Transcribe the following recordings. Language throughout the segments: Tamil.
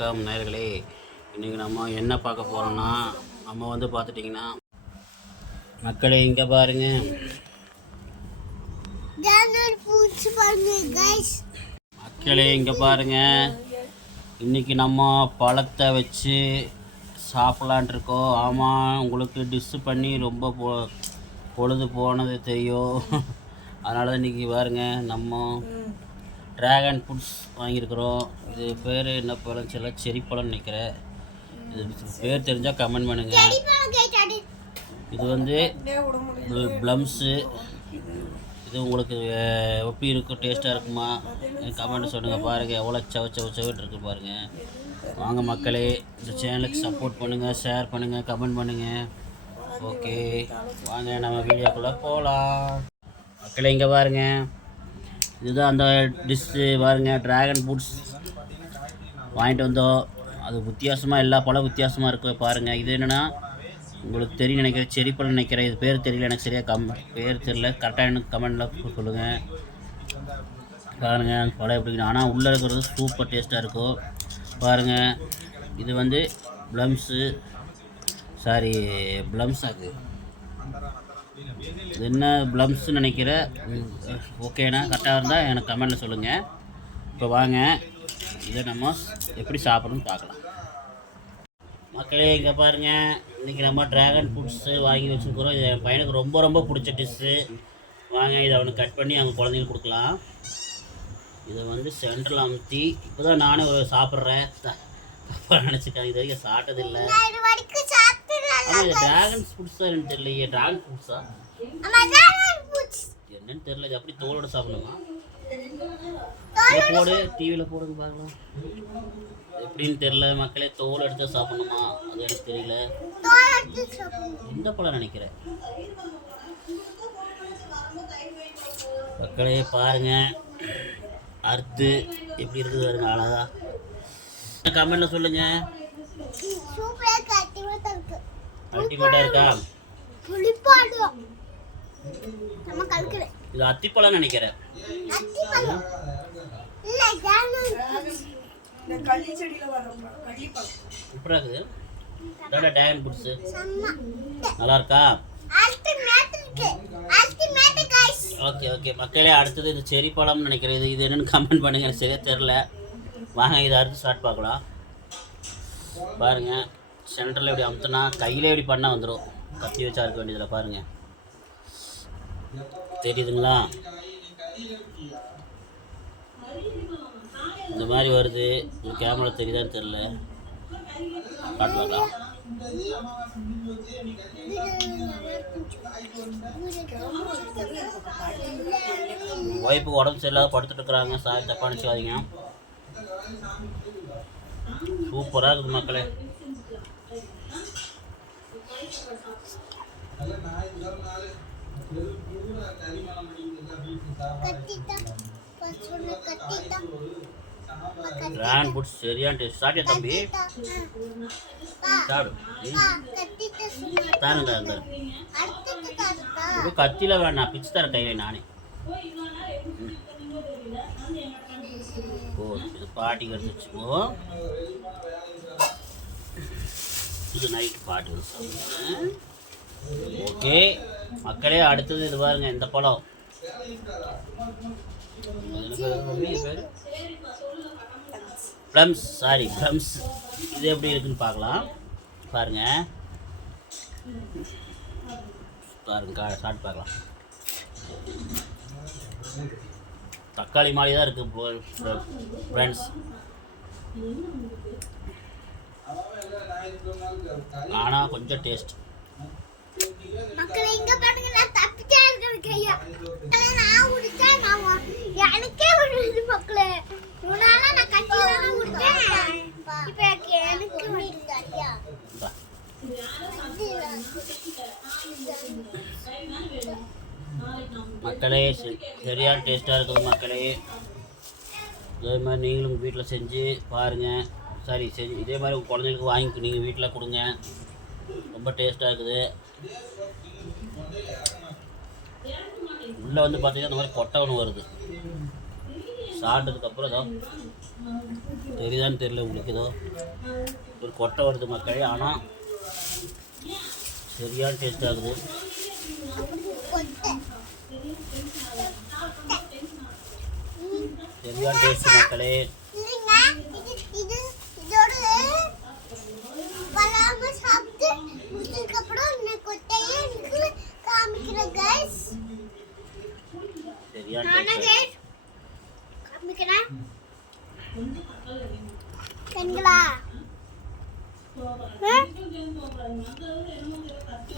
வணக்கம் நேயர்களே இன்றைக்கி நம்ம என்ன பார்க்க போகிறோம்னா நம்ம வந்து பார்த்துட்டிங்கன்னா மக்களே இங்கே பாருங்க. மக்களே இங்கே பாருங்க. இன்றைக்கி நம்ம பழத்தை வச்சு சாப்பிட்லான் இருக்கோம். ஆமாம் உங்களுக்கு டிஷ்ஷு பண்ணி ரொம்ப பொ பொழுது போனது தெரியும். அதனால தான் இன்றைக்கி பாருங்க நம்ம ட்ராகன் ஃபுட்ஸ் வாங்கியிருக்கிறோம். இது பேர் என்ன பழம் சொல்ல செரி பழம்னு நினைக்கிறேன். இது பேர் தெரிஞ்சால் கமெண்ட் பண்ணுங்கள் இது வந்து ப்ளம்ஸு இது உங்களுக்கு எப்படி இருக்கும் டேஸ்ட்டாக இருக்குமா? கமெண்ட் சொல்லுங்கள் பாருங்கள் எவ்வளோ சவ சவ சவிட்டு இருக்கு பாருங்கள் வாங்க மக்களே இந்த சேனலுக்கு சப்போர்ட் பண்ணுங்கள் ஷேர் பண்ணுங்கள் கமெண்ட் பண்ணுங்கள் ஓகே வாங்க நம்ம வீடியோக்குள்ளே போகலாம் மக்களே இங்கே பாருங்கள் இதுதான் அந்த டிஷ்ஷு பாருங்கள் ட்ராகன் ஃபுட்ஸ் வாங்கிட்டு வந்தோம் அது வித்தியாசமாக எல்லா பழம் வித்தியாசமாக இருக்கும் பாருங்கள் இது என்னென்னா உங்களுக்கு தெரியும் நினைக்கிறேன் செரி பழம் நினைக்கிறேன். இது பேர் தெரியல எனக்கு சரியாக கம் பேர் தெரியல. கரெக்டாக எனக்கு கமெண்டில் சொல்லுங்கள் பாருங்கள் அந்த பழம் எப்படி ஆனால் உள்ளே இருக்கிறது சூப்பர் டேஸ்ட்டாக இருக்கும் பாருங்கள் இது வந்து ப்ளம்ஸு சாரி ப்ளம்ஸாக்கு என்ன ப்ளம்ஸ்னு நினைக்கிற? ஓகேண்ணா கரெக்டாக இருந்தால் எனக்கு கமெண்டில் சொல்லுங்கள் இப்போ வாங்க. இதை நம்ம எப்படி சாப்பிட்றோன்னு பார்க்கலாம். மக்களே இங்கே பாருங்கள் இன்றைக்கி நம்ம ட்ராகன் ஃப்ரூட்ஸு வாங்கி வச்சுருக்குறோம். இது என் பையனுக்கு ரொம்ப ரொம்ப பிடிச்ச டிஷ்ஷு வாங்க இதை அவனுக்கு கட் பண்ணி அவங்க குழந்தைங்களுக்கு கொடுக்கலாம். இதை வந்து சென்ட்ரல் அமுத்தி இப்போ தான் நானே ஒரு சாப்பிட்றேன். தப்பாக நினச்சிக்காங்க இது வரைக்கும் சாப்பிட்டதில்லை நான் இது வரைக்கும் சாப்பிட்டதில்ல ஆமாம் ட்ராகன் ஃபுட்ஸா எனக்கு தெரியலையே. ட்ராகன் என்னன்னு தெரியல. அப்படி தோலோட சாப்பிடணுமா? போடு. டிவியில் போடுங்க பார்க்கலாம் எப்படின்னு தெரியல. மக்களே தோல் எடுத்து சாப்பிடணுமா? அது எனக்கு தெரியல. இந்த பழம் நினைக்கிறேன் மக்களே பாருங்க. அறுத்து எப்படி இருக்குது பாருங்க அழகா. கமெண்ட்ல சொல்லுங்க. அல்டிமேட்டா இருக்கா புளிப்பாடும் நம்ம கலக்குற இது அத்திப்பழம். நினைக்கிறேன் அத்தி பழம். இல்ல இருக்குது இதோட புட்ஸு நல்லா இருக்கா அல்டிமேட் கைஸ் ஓகே ஓகே. மக்களே அடுத்தது இது செரி பழம்னு நினைக்கிறேன். இது இது என்னன்னு கமெண்ட் பண்ணுங்க. எனக்கு சரியாக தெரில வாங்க இதை அடுத்து ஸ்டார்ட் பார்க்கலாம். பாருங்க. சென்டரில் எப்படி அமுத்துனா கையில் எப்படி பண்ணால் வந்துடும் கத்தி வச்சா இருக்க வேண்டியதில் பாருங்கள் தெரியுதுங்களா? இந்த மாதிரி வருது. இந்த கேமரா தெரியுதான்னு தெரில காட்டு பார்க்கலாம் உடம்பு சரியில்லாத படுத்துட்டு இருக்கிறாங்க. சார் தப்பா நினச்சிக்காதீங்க. சூப்பராக இருக்குது மக்களே. கத்திட்டா பசுன கத்திட்டா கிராண்ட் ஃபுட்ஸ் சரியான டேஸ்ட் சாப்பிட்டியா தம்பி பா சாப்பிடு பா கத்திட்டா சும்மா தானே தானே அடுத்து கத்தா இது கத்தியில் வேணாம் பிச்சு தர மக்களே அடுத்தது இது பாருங்க இந்த படம் ப்ளம்ஸ் சாரி ப்ளம்ஸ் இது எப்படி இருக்குன்னு பார்க்கலாம். பாருங்க. பாருங்க சாப்பிட்டு பார்க்கலாம். தக்காளி மாதிரி தான் இருக்குது ஃப்ரெண்ட்ஸ் ஆனால் கொஞ்சம் டேஸ்ட் மக்களே இங்க பாருங்க நான் தப்பிச்சா இருக்கிற கையா ஆனா நான் உடிச்சா நான் வா- எனக்கே விடுது மக்களே உன்னால நான் கட்டி தானே விட்டேன் இப்ப எனக்கு எனக்கு விடுது ஐயா மக்களே சரியான டேஸ்ட்டாக இருக்குது மக்களே இதே மாதிரி நீங்களும் உங்கள் வீட்டில் செஞ்சு பாருங்கள் சரி செஞ்சு இதே மாதிரி உங்கள் குழந்தைங்களுக்கு வாங்கி நீங்கள் வீட்டில் கொடுங்க. ரொம்ப டேஸ்ட்டாக இருக்குது. உள்ளே வந்து பார்த்தீங்கன்னா இந்த மாதிரி கொட்டை ஒன்று வருது. சாப்பிட்டதுக்கப்புறம் ஏதோ தெரியுதான்னு தெரியல உங்களுக்கு ஏதோ ஒரு கொட்டை வருது மக்களே ஆனால் சரியான டேஸ்ட்டாக இருக்குது கொட்டை. சரியான டேஸ்ட் மக்களே இல்லைங்க, இது இது இதோட பலாம சாப்பிட்டு முடிச்சதுக்கப்புறம் இந்த கொட்டையை எனக்கு காமிக்கிறேன் guys. சரியான நானா டேஸ்ட் guys? காமிக்கிறேன் கண்களா ஆ?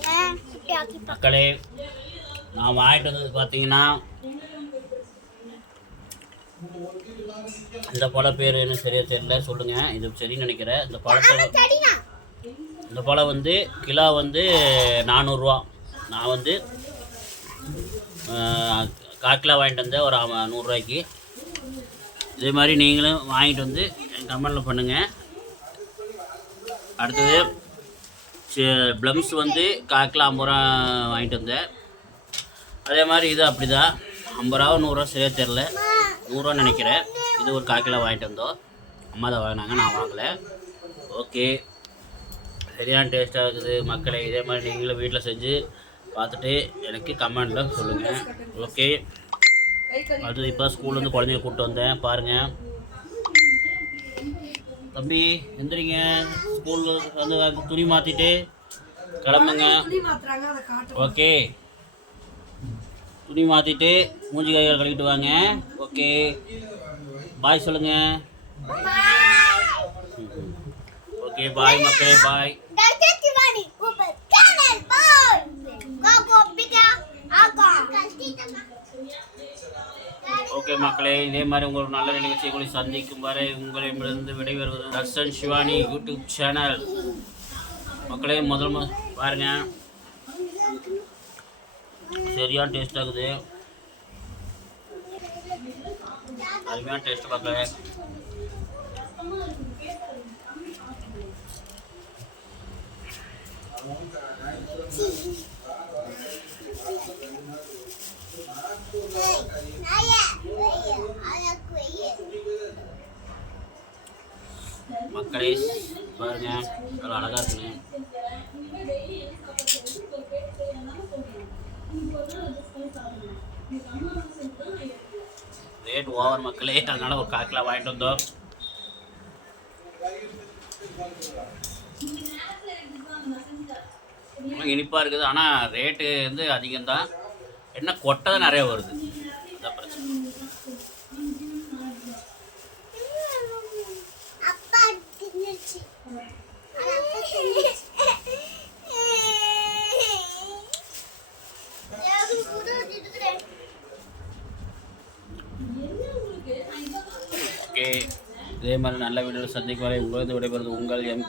ஆ, குட்டி ஆக்கி பா- மக்களே நான் வாங்கிட்டு வந்தது பார்த்தீங்கன்னா இந்த பழம் பேர் என்ன சரியா தெரியல சொல்லுங்க. இது சரின்னு நினைக்கிறேன். இந்த பழத்தை இந்த பழம் வந்து கிலோ வந்து நானூறுரூவா நான் வந்து கால் கிலோ வாங்கிட்டு வந்தேன் ஒரு நூறுரூவாய்க்கு. இதே மாதிரி நீங்களும் வாங்கிட்டு வந்து கமெண்டில் பண்ணுங்கள் அடுத்தது ப்ளம்ஸ் வந்து கால் கிலோ ஐம்பது ரூபா வாங்கிட்டு வந்தேன். அதே மாதிரி இது அப்படி தான் ஐம்பது ரூபா நூறுரூவா சரியாக தெரில நூறுரூவா நினைக்கிறேன். இது ஒரு கால் கிலோ வாங்கிட்டு வந்தோம். அம்மா தான் வாங்கினாங்க நான் வாங்கலை. ஓகே. சரியான டேஸ்ட்டாக இருக்குது. மக்களை இதே மாதிரி நீங்களும் வீட்டில் செஞ்சு பார்த்துட்டு எனக்கு கமெண்டில் சொல்லுங்கள் ஓகே. அடுத்தது இப்போ ஸ்கூல்லேருந்து குழந்தைய கூப்பிட்டு வந்தேன். பாருங்கள் தம்பி எந்திரிங்க. ஸ்கூல் வந்து துணி மாற்றிட்டு கிளம்புங்க. ஓகே. துணி மாற்றிட்டு மூஞ்சி கைகள் கழுவிட்டு வாங்க ஓகே. பாய் சொல்லுங்கள் ஓகே பாய் மக்களே பாய் ஓகே மக்களே இதே மாதிரி உங்களுக்கு நல்ல நிகழ்ச்சிகளை சந்திக்கும் வரை உங்களிடமிருந்து விடைபெறுவது தர்ஷன் சிவானி யூடியூப் சேனல். மக்களே முதல் மு- பாருங்க. சரியான டேஸ்ட் ஆகுது. அருமையான டேஸ்ட் மக்களே மக்களே பாருங்க எவ்வளோ அழகா இருக்குங்க ரேட் ஓவர் மக்களே. அதனால ஒரு கால் கிலோ வாங்கிட்டு வந்தோம். இன்னும் இனிப்பாக இருக்குது. ஆனால் ரேட்டு வந்து அதிகம்தான். என்ன கொட்டை தான் நிறைய வருது. இதான் பிரச்சனை. அப்பா தின்னுச்சு அது அப்பா தின்னுச்சு எனக்கு கூட திட்டுக்கிறேன் ஓகே இதே மாதிரி நல்ல வீடியோ சந்திக்கும் வரை உங்களது விடைபெறுவது உங்கள் எம்